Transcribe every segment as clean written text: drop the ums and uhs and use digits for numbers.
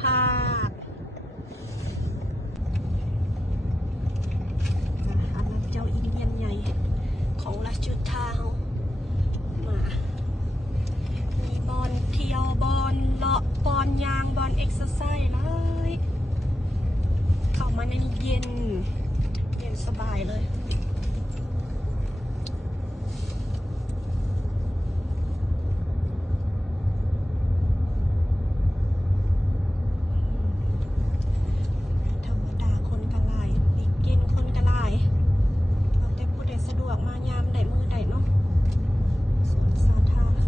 พาดอันนั้นเจ้าอินเดียนใหญ่ของราชธาเขามามีบอลเที่ยวบอลเลาะบอลยางบอลเอ็กซ์ไซส์เลยเข้ามาในเย็นสบายเลยธรรมดาคนกะลายบิ๊กกินคนกะลายเราแต่ผู้ใดสะดวกมายามใดมือใดเนาะสวนสาธารณะ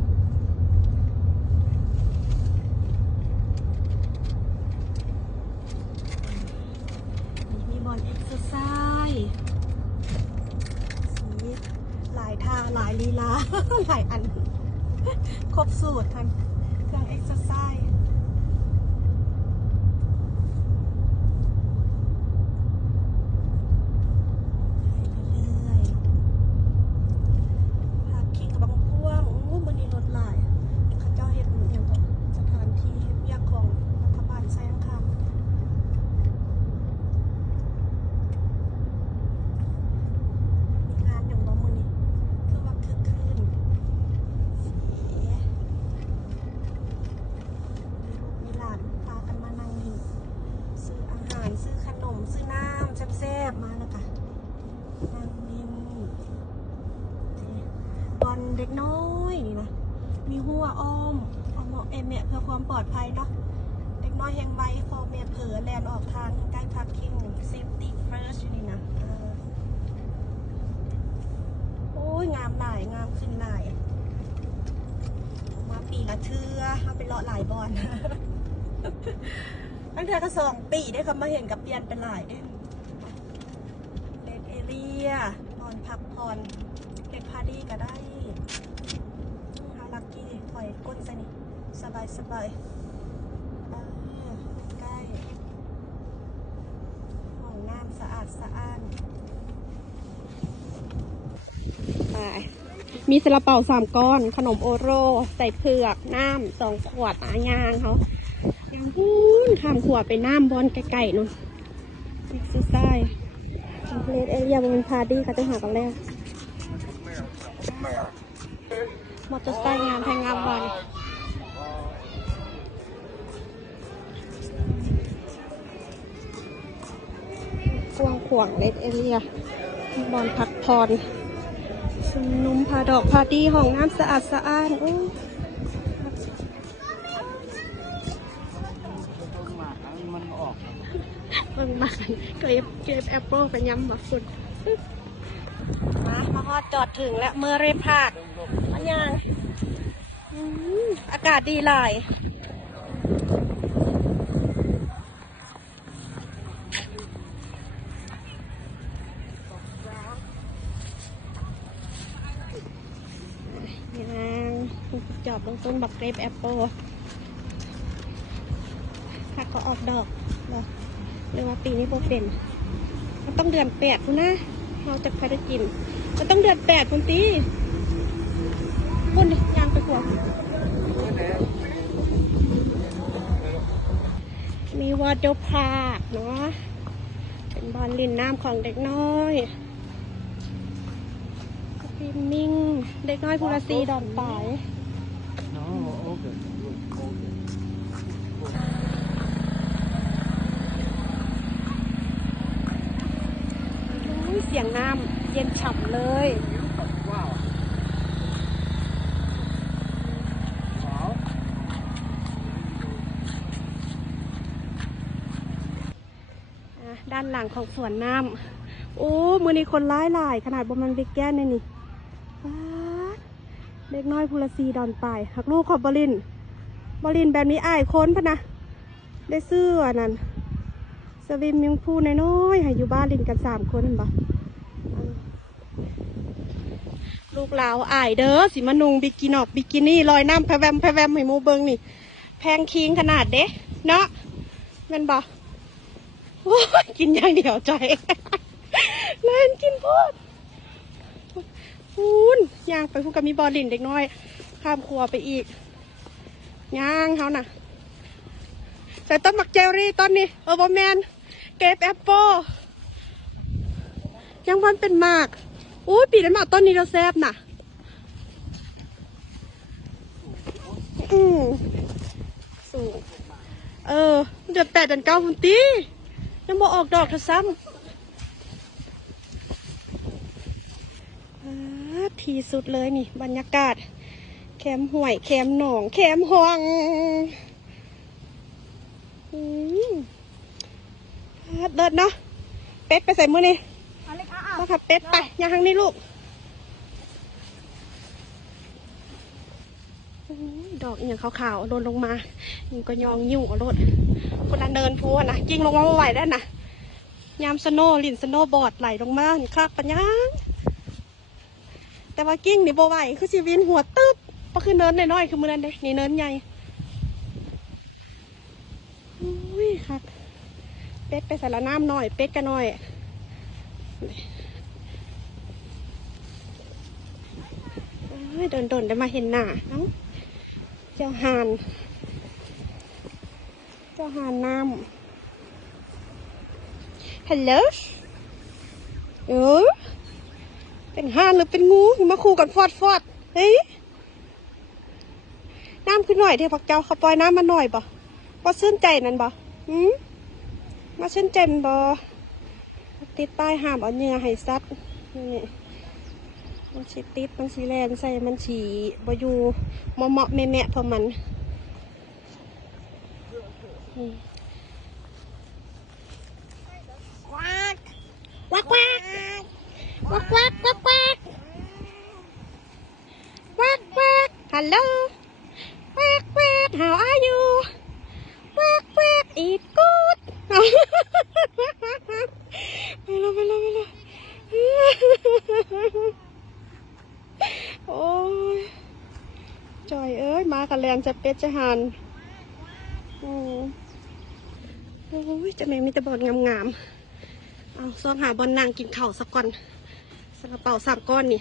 มีบอลเอ็กซ์ไซส์หลายท่าหลายลีลา หลายอัน ครบสูตรทันเครื่องเอ็กซ์ไซส์เรื่อยๆพาคิงกับบางพ่วงมันนี่รถหลายเขาเจ้าเห็นอย่างกับสถานที่ยากของรัฐบาลแซงค่ะมีงานอย่างบ่มือนี้คือว่าคึกคืนมีหลานพากันมานั่งนี่ซื้ออาหารซื้อขนมซื้อน้ำแซ่บๆมาแล้วค่ะนั่งนิ่มบอลเด็กน้อยนี่นะมีหัวอ้อมเอาหมอเอเมะเพื่อความปลอดภัยเนาะเด็กน้อยแห่งใบพอเมียเผลอแลนออกทางใกล้พักคิงเซฟตี้เฟิร์สอยู่นี่นะโอ้ยงามหลายงามขึ้นหลายมาปีละเทือเอาไปเลาะหลายบอล ตั้งแต่ก็2 ปีได้คำมาเห็นกับเปลี่ยนเป็นหลายเด้เด็กเอเรียนอนพักผ่อนเด็กพาร์ตี้ก็ได้ฮาลักกี้ถอยก้นใส่นี่สบายใกล้ห้องน้ำสะอาดไปมีซาลาเปา3 ก้อนขนมโอโรใส่เผือกน้ำ2 ขวดยางเขายังพูนข้ามขวดไปน้ำบอลไก่ๆนู่นเอ็กซ์ไซส์เพลสเอเรียมันพาร์ตี้เขาจะหากันแล้วมอเตอร์ไซค์งานแทงงามบอลกว้างขวางเลสเอเรียบอลพักผ่อนชุมนุมพาดอกพาร์ตี้ห้องน้ำสะอาดโอ้มันมาเก็บแอปเปิลกันย้ำบอกคุณมาฮอดจอดถึงแล้วเมื่อเรพาดมันยังอากาศดีหลายยังจอดบนต้นบักเกรปแอปเปิลถ้าเขาออกดอกเหรอเรียกว่าปีนี้โบเป็นมันต้องเดือน8คุณนะเราจะไปได้กินมันต้องเดือน8คุณตีคุณยางไปกว่ามีวอเตอร์พาร์คเนาะเป็นบอลลินน้ำของเด็กน้อยสวิมมิ่งเด็กน้อยพูลซีดอนปายเสียงน้ำเย็นฉ่ำเลยด้านหลังของสวนน้ำโอ้มือนี้คนหลายขนาดบนมันเบกแก้นนี่เด็กน้อยพูลซีดอนปายหักลูกของบอลินแบบนี้อ้ายค้นพะนะได้ซื้อนั่นสวิมมิ่งพูลน้อยให้อยู่บ้านลินกัน3 คนเห็นปะลูกหลาวอ้ายเด้อสิมานุงบิกินี่ลอยน้ำแพวมให้มูเบิงนี่แพงคิงขนาดเด้เนาะแม่นบ่โอ้ยกินอย่างเดียวใจ เล่นกินพูนย่างไปพูดกับมีบอลลินเด็กน้อยข้ามครัวไปอีกย่างเขาน่ะ แต่ต้นมักเจลรี่ต้นนี้บอแมนเก็บแอปเปิลยังมันเป็นหมากอู้ปีนั้นหมากต้นนี้เราแซ่บน่ะสูงเดือน8 เดือน 9พุ่นตียังบ่ออกดอกเท่าซ้ำทีสุดเลยนี่บรรยากาศแคมห่วยแคมหนองแคมห้องเดินเนาะเป็ดไปใส่มือนี่มาขับเป็ดไปย่างทางนี้ลูกดอกอย่างขาวๆโดนลงมายิงก็ยองยิ้วกับรถคนละเนินพูนะกิ้งลงมาไม่ไหวแล้วนะยามสโนว์ลินสโนว์บอร์ดไหลลงมานี่คลักปัญญาแต่ว่ากิ้งนี่บ่ไหวคือชีวินหัวตึ๊บก็คือเนินน้อยๆคือมือนั่นเด้นี่เนินใหญ่อุ้ยครับเป็ดไปใส่ละน้ำหน่อยเป็ดกันหน่อยเดินได้มาเห็นหน้าเจ้าห่านน้ำฮัลโหลเป็นห่านหรือเป็นงูมาคู่กันฟอดเฮ้ยน้ำขึ้นหน่อยเทพักเจ้าเขาปล่อยน้ำมาหน่อยบ่ชื่นใจนั่นบ่มาชื่นใจมันบ่ติดป้ายห้ามเอาเนื้อให้ซัดนี่มันสีติดมันสีแลนใส่มันสีบอยู่เหมาะแม่พอมันวักฮัลโหลhow are you eat good ไปแล้วโอ้ยจอยเอ้ยมากันแลนจะเป็ดจะหันโอ้ยจะแม่มีแต่บอลงามเอาซ้อมหาบอลนางกินข้าวสักก่อนสักกระเป๋า3 ก้อนนี่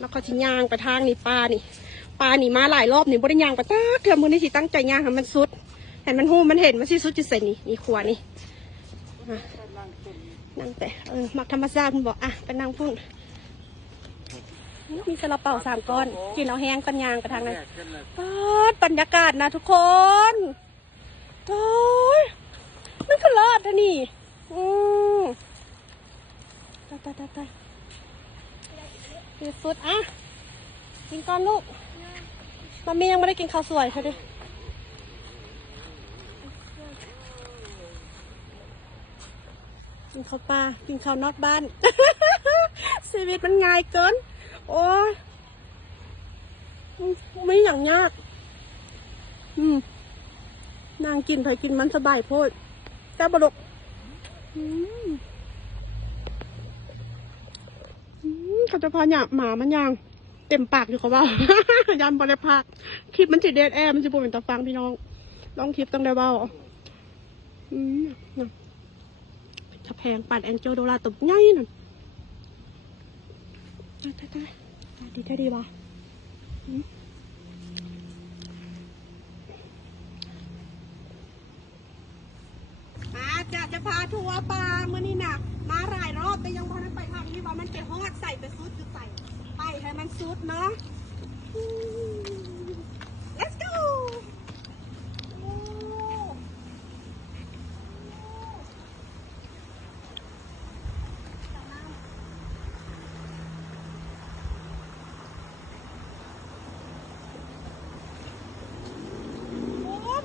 แล้วก็ชิ้นย่างไปทางนี่ปลานี่มาหลายรอบนี่บริย่างไปตาเถื่อมือนี่สิตั้งใจย่างให้มันสุดเห็นมันหูมันเห็นมันสิสุดจะเสร็จนี่ขวานี่นั่งแต่มักธรรมชาติมันบอกไปนั่งพุ่งมีซาลาเปา3 ก้อนกินเอาแห้งกันยางไปทางนั้นบรรยากาศนะทุกคนโอ้ยมันก็รอดนะนี่ตายคือสุดกินก้อนลูกมามียังไม่ได้กินข้าวสวยค่ะดิกินข้าวปลากินข้าวนอกบ้าน ชีวิตมันง่ายเกินโอ้ยไม่อย่างยากนางกินไปกินมันสบายโพดเจ้าบลุกเขาจะพาหยาบหมามันยังเต็มปากอยู่เขาว่า ยันบริภาคคลิปมันจะเดดแอร์มันจะพูดเป็นตาฟังพี่น้องลองคลิปต้องได้เบาถ้าแพงปั่นแองเจิลโดราตบง่ายนั่นดีบ่จะพาทัวร์ปลาเมื่อนี่หนักมาหลายรอบแต่ยังพอนั้นไปทางนี้ว่ามันจะฮอดใส่ไปซุดจะใส่ไปให้มันซุดเนาะ let's go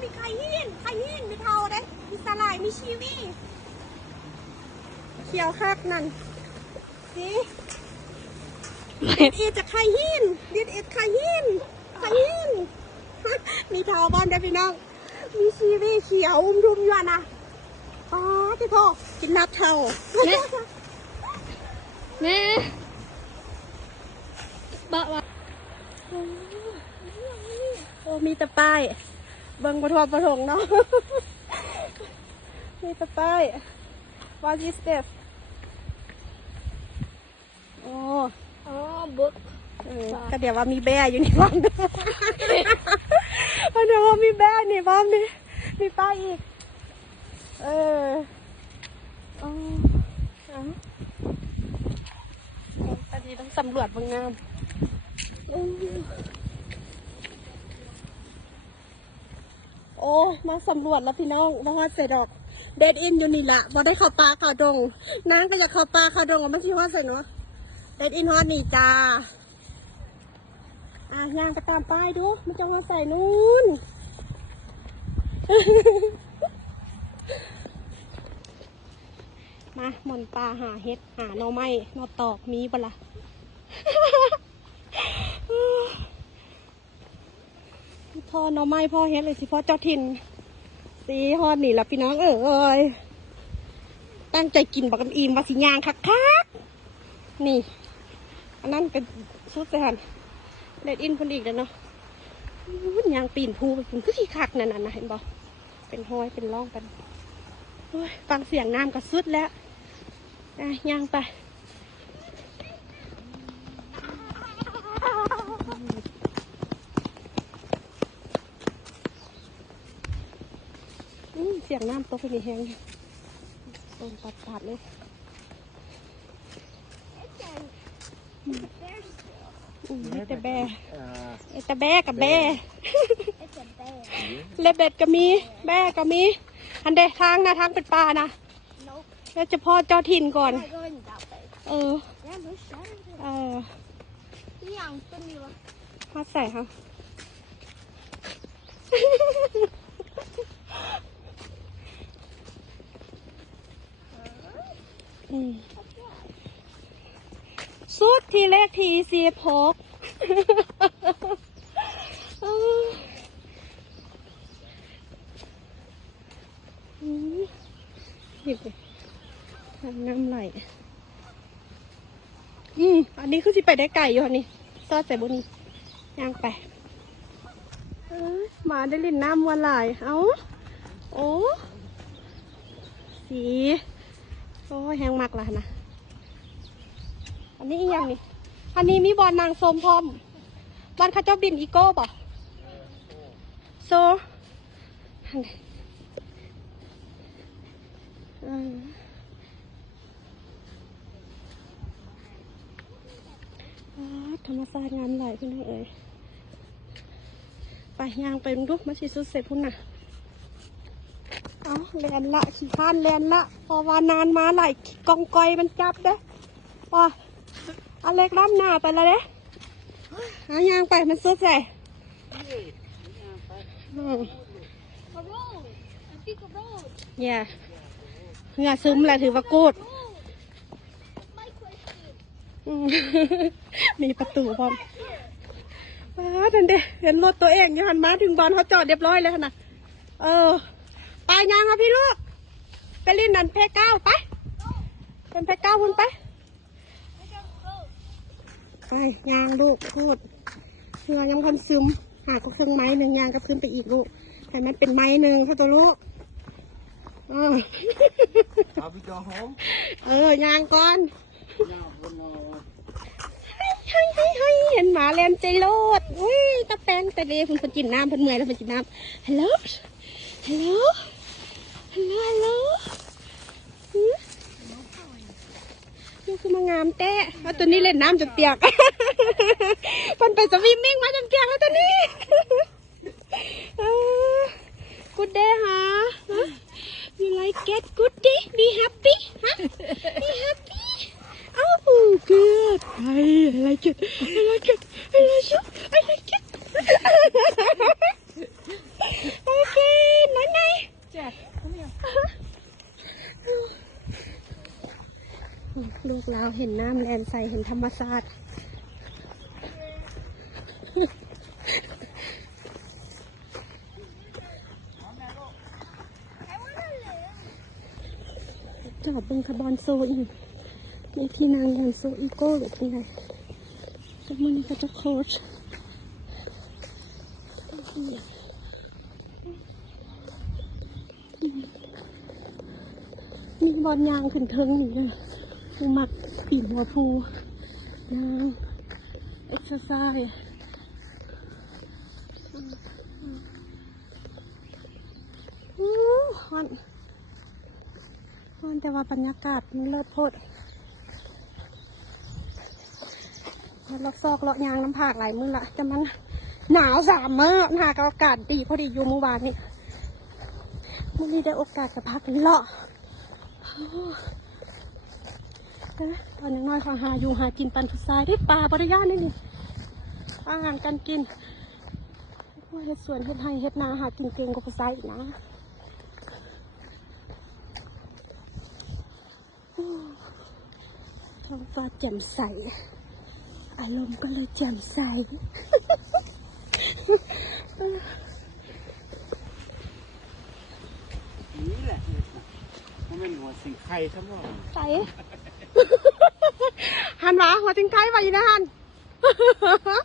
มีไข่หินมีเทาเด้มีสลายมีชีวีเขียวคักนั่นนี่ดิดจะไข่หินไข่หินมีเทาบอลได้พี่น้องมีชีวีเขียวรุมอยู่นะที่พ่อกินนับเทาแม่บอกว่าโอ้มีแต่ป้ายเบิ่งประทงเนาะมีแต่ป้าย What is this บุ๊กก็เดี๋ยวว่ามีแบร์อยู่ในบ้านเดี๋ยวว่ามีแบร์ในบ้านนี่มีป้ายอีก เอออ๋อตอนนี้ต้องสำรวจบางงามโอ้มาสำรวจแล้วพี่น้องมาฮอดเสร็จดอกเดดอินอยู่นี่ละบ่ได้เข้าป่าเข้าดงนางก็อยากเข้าป่าเข้าดงมันสิฮอดใส่เนาะเดดอินฮอดนี่จ้าย่างไปตามป้ายดูมันจะมาใส่นู่นมาหม่อนปลาหาเห็ดหาหน่อไม้หน่อตอกมีปะล่ะพ่อหน่อไม้พ่อเห็ดเลยสิพ่อเจ้าถิ่นสีฮอดนี่ละพี่น้องเอ้ยตั้งใจกินบักกันอิ่มมาสิยางคักๆนี่อันนั้นเป็นชุดแซนเด็ดอินคนอีกแล้วเนาะยางปีนภูไปคุณคือที่คักนั่นนะเห็นบ่เป็นห้อยเป็นร่องกันฟังเสียงน้ำก็สุดแล้วย่างไปเสียงน้ำตกไปในแห้งโดนปัดเลยแต่แบแต่แบกับแบเลเบ็ดก็มีแบก็มีอันเดทางนะทางเป็นป่านะแล้วจะพ่อเจ้าถิ่นก่อนมาใส่ค่ะสุดทีเล็กทีสีพกหยิบเลยน้ำไหลอันนี้คือสิไปได้ไก่อยู่อันนี้ซอสใส่บนนี้ย่างไปมาได้ลินน้ำวันไหลโอ้สีโอ้แห้งมากละนะอันนี้อีกอย่างนี่อันนี้มีบอลนางส้มพร้อมบอลข้าเจ้าบินอีโก้ป่ะโซธรรมศาสตร์งานไหลพี่น้องเอ๋ยไปยางไปดูมาชิสุดเสร็จพุ่นน่ะแลนละขี้ข้านแลนละพอวานานมาไหลกองกอยมันจับเด้ป่ะเอาเล็กล้ำหน้าไปแล้วเด้ยางไปมันสุดใส่เนี่ยเหงื่อซึมแหละถือว่ากูดมีประตูพร้อมนั่นเด้เห็นรถตัวเองยังหันมาถึงบอลเขาจอดเรียบร้อยเลยนะไปยางครับพี่ลูกไปเล่นนันเพก้าไปเป็นเพก้าพุ่นไปยางลูกพูดเหงื่อยังคันซึมหาก็เครื่องไม้หนึ่งยางก็ขึ้นไปอีกลูกแต่มันเป็นไม้หนึ่งค่ะตัวลูกเอาไปจอหอมยางก่อนให้เห็นหมาแลมใจโลดอุ้ยตะแปงแต่เดี๋ยวคุณจินน้ำเพิ่นเมื่อยแล้วเพิ่นจินน้ำฮัลโหลนี่คือมางามแต้เอาตัวนี้เล่นน้ำจนเปียกมันไปสวิมมิ่งมาจนเปียกแล้วตัวนี้กูเด้ฮะ you like it good day be happy ฮะ be happy oh good I like it okay ไหนจ้ะลูกเราเห็นน้ำแลนใส่เห็นธรรมชาติจอดบนคาร์บอนโซอีกมีที่นางยันโซอีโก้หรือที่ไหนแต่มันก็จะโคชนี่บอลยางขึ้นเทิงนี่เลยมักปีนหัวภูนางเอ็กซ์ไซส์ฮอน แต่ว่าบรรยากาศมันเลิศโพดเลาะซอกเลาะยางน้ำผากหลายมื้อละแต่มันหนาว3 มื้อหากอากาศดีพอดีอยู่เมื่อวานนี้มื้อนี้ได้โอกาสจะพักเลาะตอนน้อยๆขอหาอยู่หากินปันพุทรายที่ป่าบริยานี่นี่อาหารการกินว่าเฮ็ดสวนเฮ็ดไร่เฮ็ดนาหากินเก่งกว่าพุทรายอีกนะท้องฟ้าแจ่มใสอารมณ์ก็เลยแจ่มใสนี่แหละมันเป็นหัวสิงไข่ทั้งหมดใสหันมาหัวสิงไข่ไปนะฮัน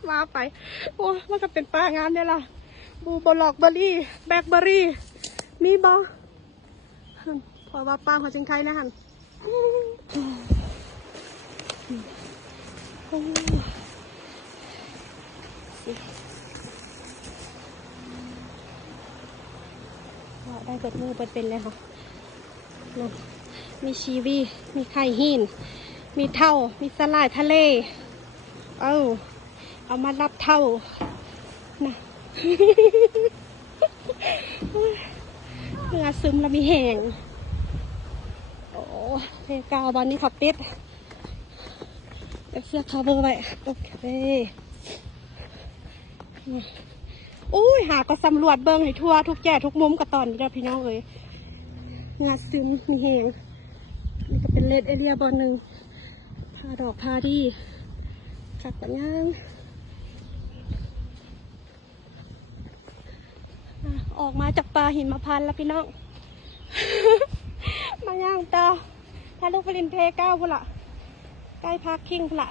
มาไปโอ้มันก็เป็นปลางามเนี่ยล่ะบูบล็อกเบอรี่แบล็คเบอรี่มีบอพอว่าปลาหัวสิงไข่นะฮันได้เปิดมือเปิดเป็นเลยค่ะมีชีวีมีไข่หินมีเท่ามีสลายทะเลเอามารับเท่านะเนื้อซึมแล้วมีแห้งโอ้เพกาววันนี้ขับติดเสื้อคาเวอร์ไว้โอเคอุ้ยหาก็สำรวจเบิ้งให้ทั่วทุกแก่ทุกมุมกับตอนนี้พี่น้องเลยงาซึมมีแหงนี่ก็เป็นเลดเอเรียบอลหนึ่งพาดอกพาดีขัดปัญญางออกมาจากป่าหินมะพร้าวแล้วพี่น้อง มาย่างตาถ้าลูกไปลินเทก้าวพุ่นละใกล้พักคิงพุ่นละ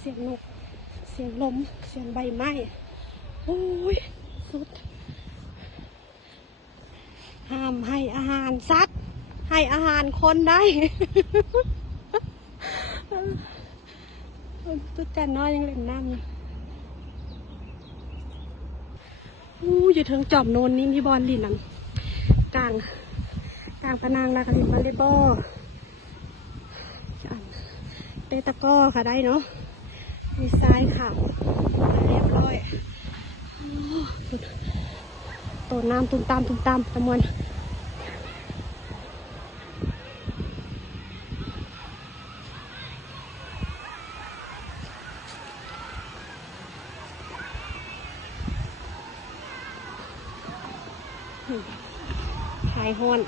เสียงนกเสียงลมเสียงใบไม้โอ้ยสุดห้ามให้อาหารสัตว์ให้อาหารคนได้ตุ๊ดจันน้อยยังเล่นน้ำอยู่ถึงจอมโนนนี่มีบอลลินนั่นกลางพนางลากลินบอลเลย์บอลเตะตะก้อค่ะได้เนาะมีทรายขาวเรียบร้อยโตน้ำตุ้มตามตะมวนหายห้อน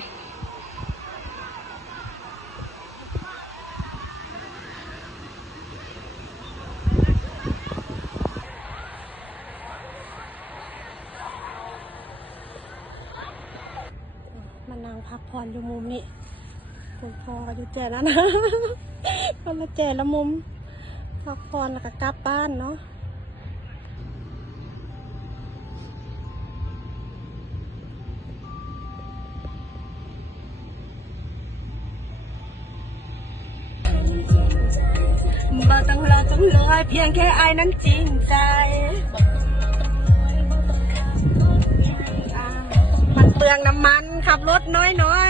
มานั่งพักผ่อนอยู่มุมนี้คุณพ่อก็อยู่แจนั้นนะคนละแจละมุมพักผ่อนแล้วก็กลับบ้านเนาะบ่ต้องรอต้องรอยเพียงแค่อายนั้นจริงใจมันเปลืองน้ำมันขับรถน้อย